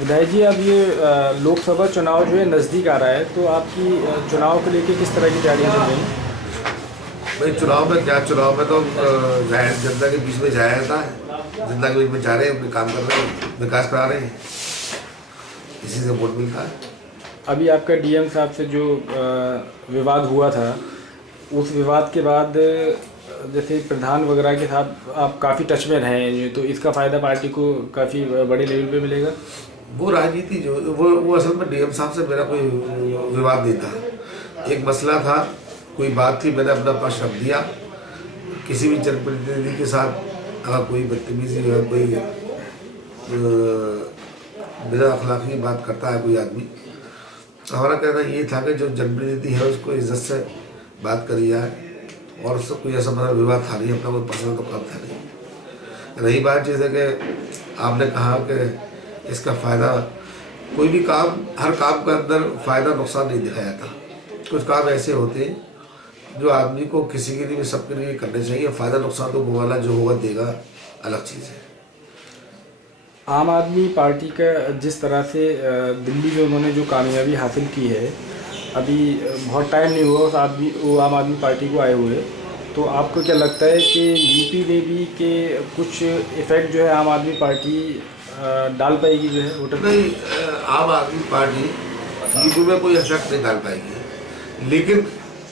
विधायक जी, अब ये लोकसभा चुनाव जो है नज़दीक आ रहा है, तो आपकी चुनाव को लेके किस तरह की तैयारियां चल रही हैं? भाई चुनाव में क्या, चुनाव में तो जाहिर जनता के बीच में जाया जाता है। जनता के बीच में जा रहे हैं, अपने काम कर रहे हैं, विकास करा रहे हैं, इसी से वोट मिलता है। अभी आपका डीएम साहब से जो विवाद हुआ था, उस विवाद के बाद जैसे प्रधान वगैरह के साथ आप काफ़ी टच में रहे हैं, तो इसका फ़ायदा पार्टी को काफ़ी बड़े लेवल पे मिलेगा। वो राजनीति जो वो असल में डीएम साहब से मेरा कोई विवाद नहीं था। एक मसला था, कोई बात थी, मैंने अपना पक्ष रख दिया। किसी भी जनप्रतिनिधि के साथ अगर कोई बदतमीजी या कोई बिना अखलाकी बात करता है कोई आदमी, तो हमारा कहना ये था कि जो जनप्रतिनिधि है उसको इज्जत से बात करी जाए, और उससे कोई ऐसा मतलब विवाद था नहीं, अपना कोई पसंद तो काम था नहीं। रही बात जैसे कि आपने कहा कि इसका फ़ायदा, कोई भी काम, हर काम के अंदर फ़ायदा नुकसान नहीं दिखाया जाता। कुछ काम ऐसे होते हैं जो आदमी को किसी के लिए भी सबके लिए करने चाहिए। फ़ायदा नुकसान तो वाला जो होगा देगा, अलग चीज़ है। आम आदमी पार्टी का जिस तरह से दिल्ली में उन्होंने जो कामयाबी हासिल की है, अभी बहुत टाइम नहीं हुआ उस आदमी वो आम आदमी पार्टी को आए हुए, तो आपको क्या लगता है कि यूपी में भी के कुछ इफ़ेक्ट जो है आम आदमी पार्टी डाल पाएगी जो है वोटर? नहीं, आम आदमी पार्टी यूपी में कोई इफेक्ट नहीं डाल पाएगी। लेकिन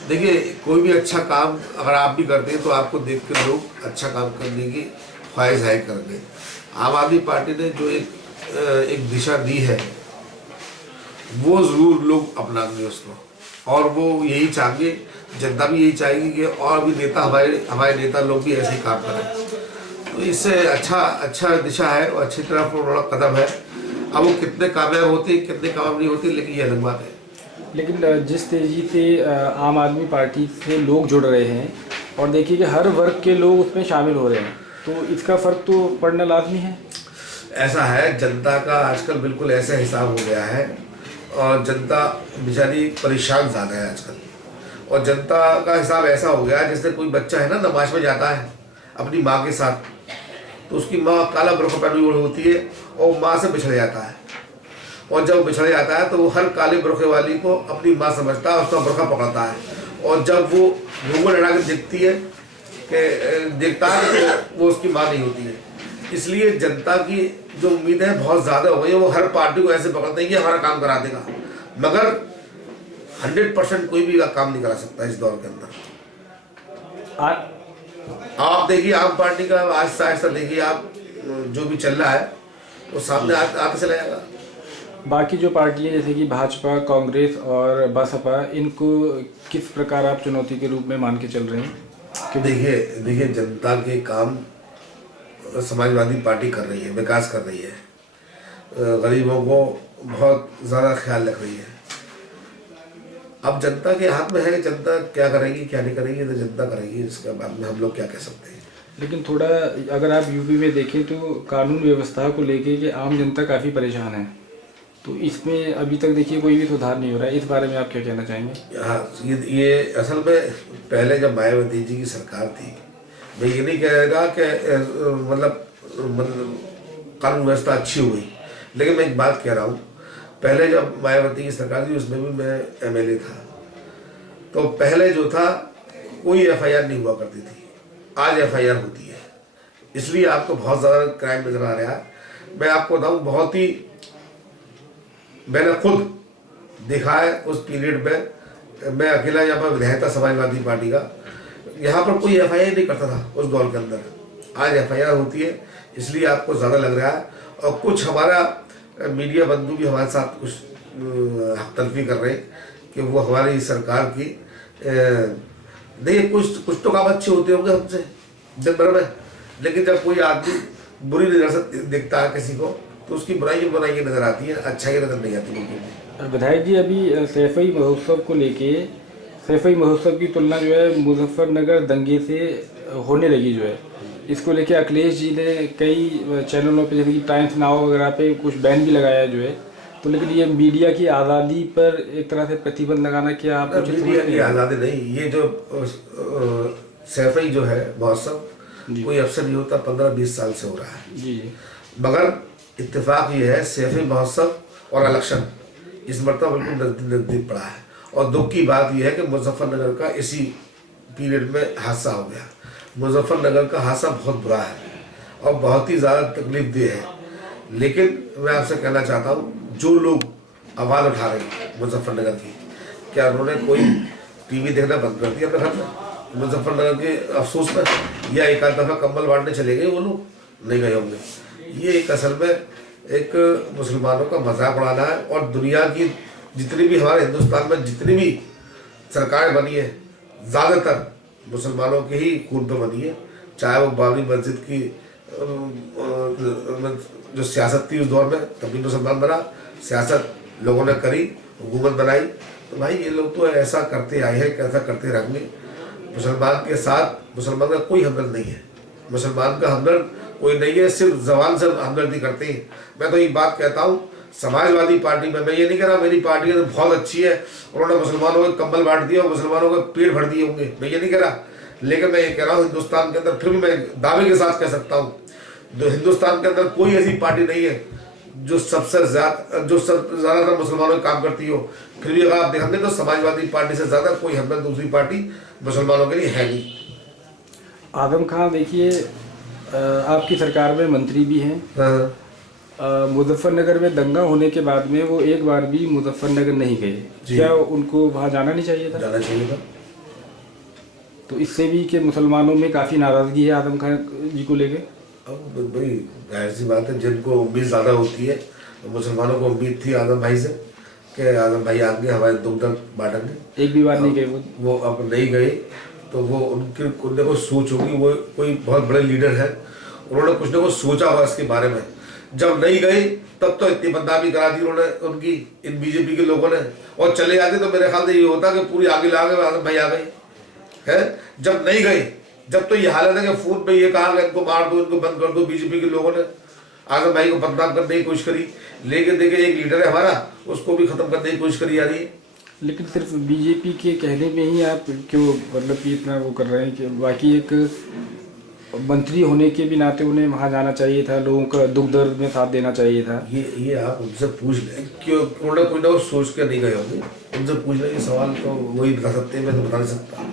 देखिए, कोई भी अच्छा काम अगर आप भी करते हैं तो आपको देख कर लोग अच्छा काम करने की ख्वाहिश जाहिर करेंगे। आम आदमी पार्टी ने जो एक दिशा दी है, वो ज़रूर लोग अपनाएंगे उसको, और वो यही चाहेंगे, जनता भी यही चाहेगी कि और भी नेता, हमारे नेता लोग भी ऐसे ही काम करें। तो इससे अच्छा दिशा है और अच्छी तरफ बड़ा कदम है। अब वो कितने कामयाब होते हैं, कितने कामयाब नहीं होते, लेकिन ये अलग बात है। लेकिन जिस तेज़ी से आम आदमी पार्टी से लोग जुड़ रहे हैं, और देखिए कि हर वर्ग के लोग उसमें शामिल हो रहे हैं, तो इसका फ़र्क तो पड़ना लाजमी है। ऐसा है, जनता का आजकल बिल्कुल ऐसा हिसाब हो गया है, और जनता बेचारी परेशान ज़्यादा है आजकल। और जनता का हिसाब ऐसा हो गया है, जैसे कोई बच्चा है ना, नमाज में जाता है अपनी माँ के साथ, तो उसकी माँ काला बुर्का पहनी हुई होती है और माँ से बिछड़ जाता है, और जब बिछड़ जाता है तो वो हर काले बुर्के वाली को अपनी माँ समझता है, उसका बुर्का पकड़ता है, और जब वो घूंघट लड़ा के देखता है तो वो उसकी माँ नहीं होती है। इसलिए जनता की जो उम्मीद है बहुत ज़्यादा हो गई है। वो हर पार्टी को ऐसे पकड़ते हैं कि हमारा काम करा देगा, मगर 100% कोई भी काम नहीं करा सकता इस दौर के अंदर। आप देखिए आम पार्टी का आहिस्ता आहिस्ता देखिए आप, जो भी चल रहा है वो सामने आते चला जाएगा। बाकी जो पार्टियां जैसे कि भाजपा, कांग्रेस और बसपा, इनको किस प्रकार आप चुनौती के रूप में मान के चल रहे हैं? कि देखिए जनता के काम समाजवादी पार्टी कर रही है, विकास कर रही है, गरीबों को बहुत ज़्यादा ख्याल रख रही है। अब जनता के हाथ में है कि जनता क्या करेगी क्या नहीं करेगी, तो जनता करेगी, इसके बाद में हम लोग क्या कह सकते हैं। लेकिन थोड़ा अगर आप यूपी में देखें तो कानून व्यवस्था को लेके कि आम जनता काफ़ी परेशान है, तो इसमें अभी तक देखिए कोई भी सुधार नहीं हो रहा है। इस बारे में आप क्या कहना चाहेंगे? हाँ, ये असल में पहले जब मायावती जी की सरकार थी, मैं ये नहीं कहेगा कि मतलब कानून व्यवस्था अच्छी हुई, लेकिन मैं एक बात कह रहा हूँ, पहले जब मायावती की सरकार थी उसमें भी मैं एमएलए था, तो पहले जो था कोई एफआईआर नहीं हुआ करती थी, आज एफआईआर होती है। इसलिए आपको बहुत ज़्यादा क्राइम नजर आ रहा है। मैं आपको बताऊँ, बहुत ही मैंने खुद देखा है उस पीरियड में, मैं अकेला यहाँ पर विधायक था समाजवादी पार्टी का, यहाँ पर कोई एफआईआर नहीं करता था उस दौर के अंदर। आज एफआईआर होती है, इसलिए आपको ज़्यादा लग रहा है। और कुछ हमारा मीडिया बंधु भी हमारे साथ कुछ हक तलफी कर रहे हैं कि वो हमारी सरकार की देखिए, कुछ तो काम अच्छे होते होंगे हमसे दिन भर में, लेकिन जब कोई आदमी बुरी नज़र से देखता है किसी को, तो उसकी बुराई नज़र आती है, अच्छाई नज़र नहीं आती बिल्कुल। विधायक जी, अभी सैफई महोत्सव को लेके, सैफई महोत्सव की तुलना जो है मुजफ्फरनगर दंगे से होने लगी जो है, इसको लेके अखिलेश जी ने कई चैनलों पे जैसे कि टाइम्स नाउ वगैरह पे कुछ बैन भी लगाया जो है, तो लेकिन ये मीडिया की आज़ादी पर एक तरह से प्रतिबंध लगाना, क्या आप कुछ मीडिया की आज़ादी नहीं, ये जो सैफई जो है महोत्सव, कोई अफसर नहीं होता, 15-20 साल से हो रहा है। जी। मगर इत्तेफाक ये है सैफी महोत्सव और इलेक्शन इस मरतबा बिल्कुल नजदीक नजदीक पड़ा है। और दुख की बात यह है कि मुजफ्फरनगर का इसी पीरियड में हादसा हो गया। मुजफ्फरनगर का हादसा बहुत बुरा है और बहुत ही ज़्यादा तकलीफ देह है। लेकिन मैं आपसे कहना चाहता हूँ, जो लोग आवाज़ उठा रहे हैं मुजफ्फरनगर की, क्या उन्होंने कोई टीवी देखना बंद कर दिया अपने घर में मुजफ्फरनगर के अफसोस में, या एक आध दफ़ा कंबल बांटने चले गए? वो लोग नहीं गए होंगे। ये एक असल में एक मुसलमानों का मजाक उड़ाना है। और दुनिया की जितनी भी, हमारे हिंदुस्तान में जितनी भी सरकारें बनी है ज़्यादातर मुसलमानों के ही खून पे बनी है। चाहे वो बाबरी मस्जिद की जो सियासत थी उस दौर में, तभी मुसलमान बना, सियासत लोगों ने करी, हुकूमत बनाई। तो भाई ये लोग तो ऐसा करते आए हैं, कैसा करते रहेंगे। मुसलमान के साथ मुसलमान का कोई हमदर्द नहीं है, मुसलमान का हमदर्द कोई नहीं है, सिर्फ जबान से हमदर्दी करते हैं। मैं तो ये बात कहता हूँ, समाजवादी पार्टी में, मैं ये नहीं कह रहा मेरी पार्टी तो बहुत अच्छी है, उन्होंने मुसलमानों को कंबल बांट दिया और मुसलमानों के पेट भर दिए होंगे, मैं ये नहीं कह रहा। लेकिन मैं ये कह रहा हूँ, हिंदुस्तान के अंदर फिर भी मैं दावे के साथ कह सकता हूँ, जो हिंदुस्तान के अंदर कोई ऐसी पार्टी नहीं है जो सबसे ज़्यादातर मुसलमानों का काम करती हो। फिर भी अगर आप देखेंगे तो समाजवादी पार्टी से ज़्यादा कोई हमदर्द दूसरी पार्टी मुसलमानों के लिए है नहीं। आजम खान देखिए, आपकी सरकार में मंत्री भी हैं। मुजफ्फरनगर में दंगा होने के बाद में वो एक बार भी मुजफ्फरनगर नहीं गए, क्या उनको वहाँ जाना नहीं चाहिए था? जाना चाहिए था। तो इससे भी कि मुसलमानों में काफ़ी नाराज़गी है आजम खान जी को लेके। अब भाई जाहिर सी बात है, जिनको उम्मीद ज़्यादा होती है, तो मुसलमानों को उम्मीद थी आजम भाई से कि आजम भाई आगे हमारे दुख दर्द बांटेंगे। एक भी बार नहीं गए वो अब नहीं गए, तो वो उनकी कुछ ना कुछ सोच होगी। वो कोई बहुत बड़े लीडर है, उन्होंने कुछ ना कुछ सोचा होगा इसके बारे में। जब नहीं गए तब तो इतनी बदनामी करा दी उन्होंने उनकी, इन बीजेपी के लोगों ने। और चले जाते तो मेरे ख्याल से ये होता कि पूरी आगे ला गए आजम भाई आ गए है। जब नहीं गए, जब तो ये हालत है कि फोन पे ये कहा इनको मार दो, इनको बंद कर दो, बीजेपी के लोगों ने आजम भाई को बदनाम करने की कोशिश करी। लेकिन देखिए एक लीडर है हमारा, उसको भी खत्म करने की कोशिश करी जा रही है। लेकिन सिर्फ बीजेपी के कहने में ही आप क्यों मतलब कि इतना वो कर रहे हैं कि बाकी एक मंत्री होने के भी नाते उन्हें वहाँ जाना चाहिए था, लोगों का दुख दर्द में साथ देना चाहिए था। ये आप उनसे पूछ लें क्यों उन्होंने कोई ना कुछ सोच के नहीं गए होंगे। उनसे पूछ लें, ये सवाल तो वही बता सकते हैं, मैं तो बता नहीं सकता।